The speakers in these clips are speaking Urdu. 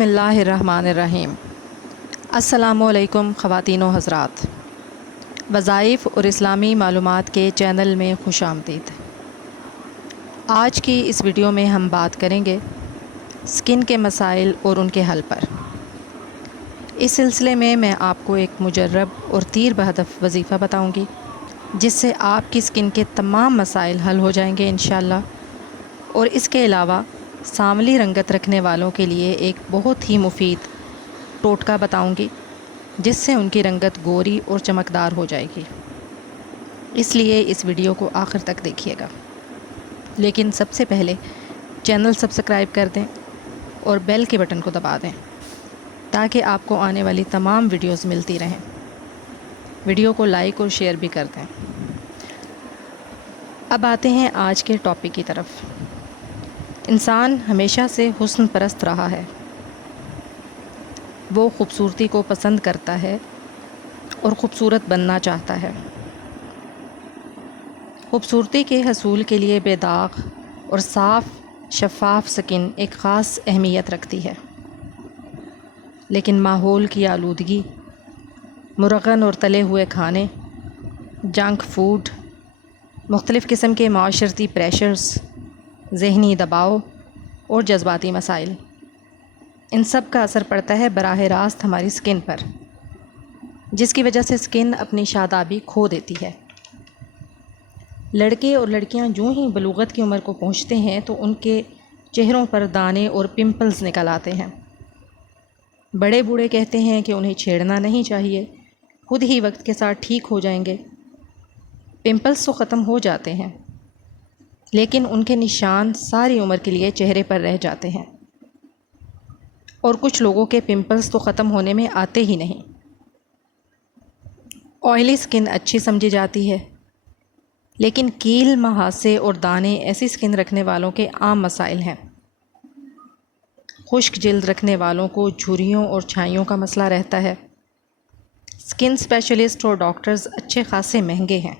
بسم اللہ الرحمن الرحیم۔ السلام علیکم خواتین و حضرات، وظائف اور اسلامی معلومات کے چینل میں خوش آمدید۔ آج کی اس ویڈیو میں ہم بات کریں گے سکن کے مسائل اور ان کے حل پر۔ اس سلسلے میں آپ کو ایک مجرب اور تیر بہدف وظیفہ بتاؤں گی جس سے آپ کی سکن کے تمام مسائل حل ہو جائیں گے انشاءاللہ۔ اور اس کے علاوہ سانولی رنگت رکھنے والوں کے لیے ایک بہت ہی مفید ٹوٹکا بتاؤں گی جس سے ان کی رنگت گوری اور چمکدار ہو جائے گی۔ اس لیے اس ویڈیو کو آخر تک دیکھیے گا، لیکن سب سے پہلے چینل سبسکرائب کر دیں اور بیل کے بٹن کو دبا دیں تاکہ آپ کو آنے والی تمام ویڈیوز ملتی رہیں۔ ویڈیو کو لائک اور شیئر بھی کر دیں۔ اب آتے ہیں آج کے ٹاپک کی طرف۔ انسان ہمیشہ سے حسن پرست رہا ہے۔ وہ خوبصورتی کو پسند کرتا ہے اور خوبصورت بننا چاہتا ہے۔ خوبصورتی کے حصول کے لیے بے داغ اور صاف شفاف سکن ایک خاص اہمیت رکھتی ہے، لیکن ماحول کی آلودگی، مرغن اور تلے ہوئے کھانے، جنک فوڈ، مختلف قسم کے معاشرتی پریشرز، ذہنی دباؤ اور جذباتی مسائل، ان سب کا اثر پڑتا ہے براہ راست ہماری سکن پر، جس کی وجہ سے سکن اپنی شادابی کھو دیتی ہے۔ لڑکے اور لڑکیاں جو ہی بلوغت کی عمر کو پہنچتے ہیں تو ان کے چہروں پر دانے اور پمپلز نکل آتے ہیں۔ بڑے بوڑھے کہتے ہیں کہ انہیں چھیڑنا نہیں چاہیے، خود ہی وقت کے ساتھ ٹھیک ہو جائیں گے۔ پمپلز تو ختم ہو جاتے ہیں، لیکن ان کے نشان ساری عمر کے لیے چہرے پر رہ جاتے ہیں، اور کچھ لوگوں کے پمپلز تو ختم ہونے میں آتے ہی نہیں۔ آئلی سکن اچھی سمجھی جاتی ہے، لیکن کیل، مہاسے اور دانے ایسی سکن رکھنے والوں کے عام مسائل ہیں۔ خشک جلد رکھنے والوں کو جھریوں اور چھائیوں کا مسئلہ رہتا ہے۔ سکن اسپیشلسٹ اور ڈاکٹرز اچھے خاصے مہنگے ہیں،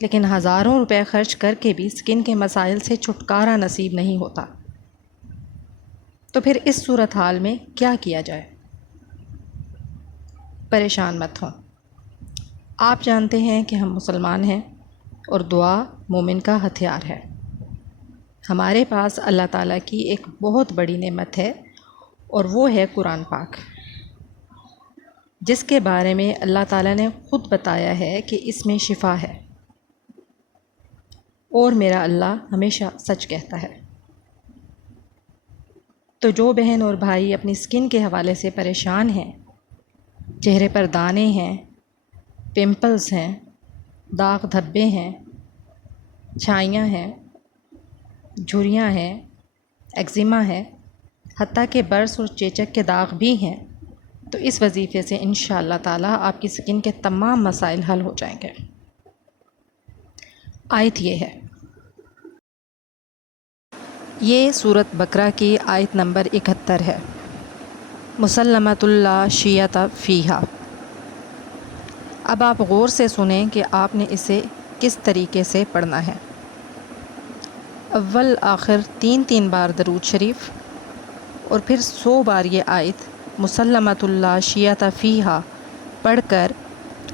لیکن ہزاروں روپے خرچ کر کے بھی سکن کے مسائل سے چھٹکارا نصیب نہیں ہوتا۔ تو پھر اس صورتحال میں کیا کیا جائے؟ پریشان مت ہوں، آپ جانتے ہیں کہ ہم مسلمان ہیں اور دعا مومن کا ہتھیار ہے۔ ہمارے پاس اللہ تعالیٰ کی ایک بہت بڑی نعمت ہے اور وہ ہے قرآن پاک، جس کے بارے میں اللہ تعالیٰ نے خود بتایا ہے کہ اس میں شفا ہے، اور میرا اللہ ہمیشہ سچ کہتا ہے۔ تو جو بہن اور بھائی اپنی سکن کے حوالے سے پریشان ہیں، چہرے پر دانے ہیں، پمپلز ہیں، داغ دھبے ہیں، چھائیاں ہیں، جھریاں ہیں، ایگزیما ہے، حتیٰ کہ برس اور چیچک کے داغ بھی ہیں، تو اس وظیفے سے انشاءاللہ تعالیٰ آپ کی سکن کے تمام مسائل حل ہو جائیں گے۔ آیت یہ ہے، یہ سورۃ بقرہ کی آیت نمبر 71 ہے، مسلمۃ لا شیۃ فیہا۔ اب آپ غور سے سنیں کہ آپ نے اسے کس طریقے سے پڑھنا ہے۔ اول آخر 3 بار درود شریف اور پھر 100 بار یہ آیت مسلمۃ لا شیۃ فیہا پڑھ کر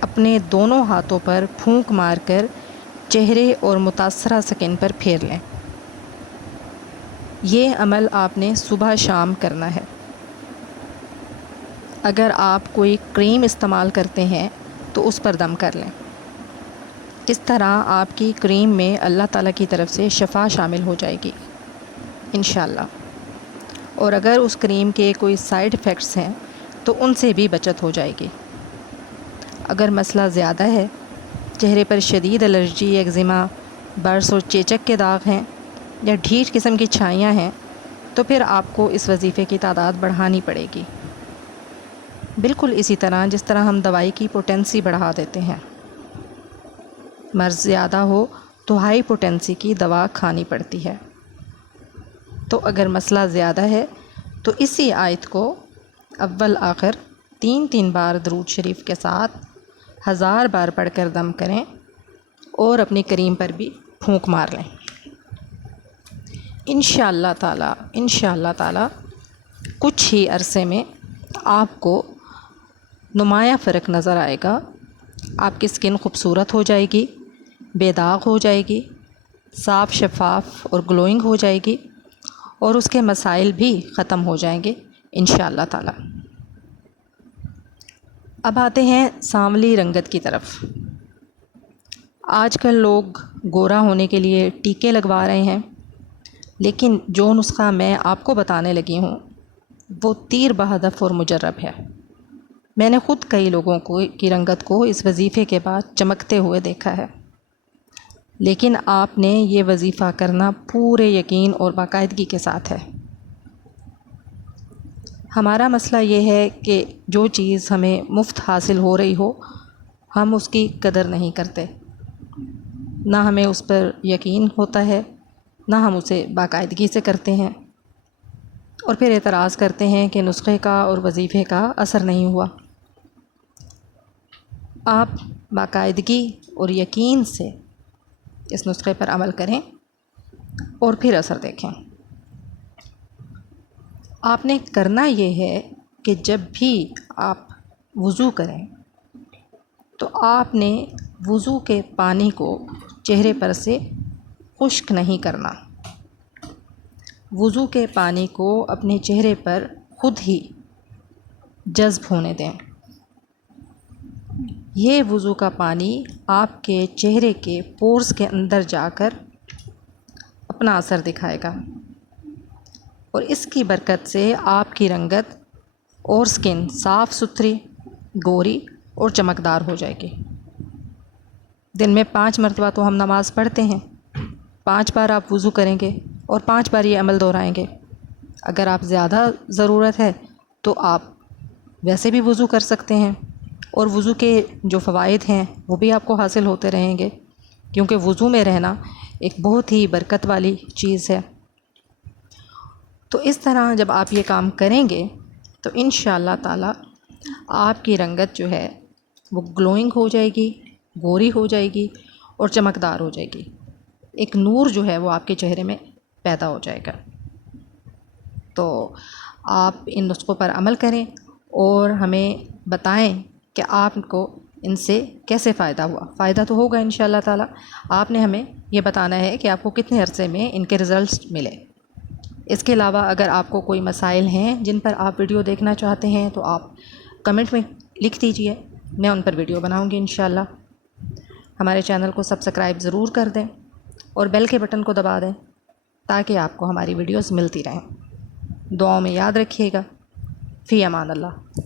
اپنے دونوں ہاتھوں پر پھونک مار کر چہرے اور متاثرہ سکن پر پھیر لیں۔ یہ عمل آپ نے صبح شام کرنا ہے۔ اگر آپ کوئی کریم استعمال کرتے ہیں تو اس پر دم کر لیں۔ اس طرح آپ کی کریم میں اللہ تعالیٰ کی طرف سے شفا شامل ہو جائے گی انشاءاللہ۔ اور اگر اس کریم کے کوئی سائیڈ ایفیکٹس ہیں تو ان سے بھی بچت ہو جائے گی۔ اگر مسئلہ زیادہ ہے، چہرے پر شدید الرجی، ایگزیما، برس اور چیچک کے داغ ہیں یا ڈھیٹ قسم کی چھائیاں ہیں، تو پھر آپ کو اس وظیفے کی تعداد بڑھانی پڑے گی، بالکل اسی طرح جس طرح ہم دوائی کی پوٹینسی بڑھا دیتے ہیں۔ مرض زیادہ ہو تو ہائی پوٹینسی کی دوا کھانی پڑتی ہے۔ تو اگر مسئلہ زیادہ ہے تو اسی آیت کو اول آخر 3 بار درود شریف کے ساتھ 1000 بار پڑھ کر دم کریں اور اپنی کریم پر بھی پھونک مار لیں۔ انشاءاللہ تعالی کچھ ہی عرصے میں آپ کو نمایاں فرق نظر آئے گا. آپ کی اسکن خوبصورت ہو جائے گی، بے داغ ہو جائے گی، صاف شفاف اور گلوئنگ ہو جائے گی، اور اس کے مسائل بھی ختم ہو جائیں گے انشاءاللہ تعالی. اب آتے ہیں سانولی رنگت کی طرف. آج کل لوگ گورا ہونے کے لیے ٹیکے لگوا رہے ہیں، لیکن جو نسخہ میں آپ کو بتانے لگی ہوں وہ تیر بہدف اور مجرب ہے. میں نے خود کئی لوگوں کی رنگت کو اس وظیفے کے بعد چمکتے ہوئے دیکھا ہے. لیکن آپ نے یہ وظیفہ کرنا پورے یقین اور باقاعدگی کے ساتھ ہے. ہمارا مسئلہ یہ ہے کہ جو چیز ہمیں مفت حاصل ہو رہی ہو ہم اس کی قدر نہیں کرتے، نہ ہمیں اس پر یقین ہوتا ہے، نہ ہم اسے باقاعدگی سے کرتے ہیں، اور پھر اعتراض کرتے ہیں کہ نسخے کا اور وظیفے کا اثر نہیں ہوا. آپ باقاعدگی اور یقین سے اس نسخے پر عمل کریں اور پھر اثر دیکھیں. آپ نے کرنا یہ ہے کہ جب بھی آپ وضو کریں تو آپ نے وضو کے پانی کو چہرے پر سے خشک نہیں کرنا. وضو کے پانی کو اپنے چہرے پر خود ہی جذب ہونے دیں. یہ وضو کا پانی آپ کے چہرے کے پورز کے اندر جا کر اپنا اثر دکھائے گا، اور اس کی برکت سے آپ کی رنگت اور سکن صاف ستھری، گوری اور چمکدار ہو جائے گی. دن میں 5 مرتبہ تو ہم نماز پڑھتے ہیں، 5 بار آپ وضو کریں گے اور 5 بار یہ عمل دہرائیں گے. اگر آپ زیادہ ضرورت ہے تو آپ ویسے بھی وضو کر سکتے ہیں، اور وضو کے جو فوائد ہیں وہ بھی آپ کو حاصل ہوتے رہیں گے، کیونکہ وضو میں رہنا ایک بہت ہی برکت والی چیز ہے. تو اس طرح جب آپ یہ کام کریں گے تو انشاءاللہ تعالی آپ کی رنگت جو ہے وہ گلوئنگ ہو جائے گی، گوری ہو جائے گی اور چمکدار ہو جائے گی. ایک نور جو ہے وہ آپ کے چہرے میں پیدا ہو جائے گا. تو آپ ان نسخوں پر عمل کریں اور ہمیں بتائیں کہ آپ کو ان سے کیسے فائدہ ہوا. فائدہ تو ہوگا انشاءاللہ تعالی. آپ نے ہمیں یہ بتانا ہے کہ آپ کو کتنے عرصے میں ان کے رزلٹس ملے. اس کے علاوہ اگر آپ کو کوئی مسائل ہیں جن پر آپ ویڈیو دیکھنا چاہتے ہیں تو آپ کمنٹ میں لکھ دیجئے، میں ان پر ویڈیو بناؤں گی انشاءاللہ. ہمارے چینل کو سبسکرائب ضرور کر دیں اور بیل کے بٹن کو دبا دیں تاکہ آپ کو ہماری ویڈیوز ملتی رہیں. دعاؤں میں یاد رکھیے گا. فی امان اللہ.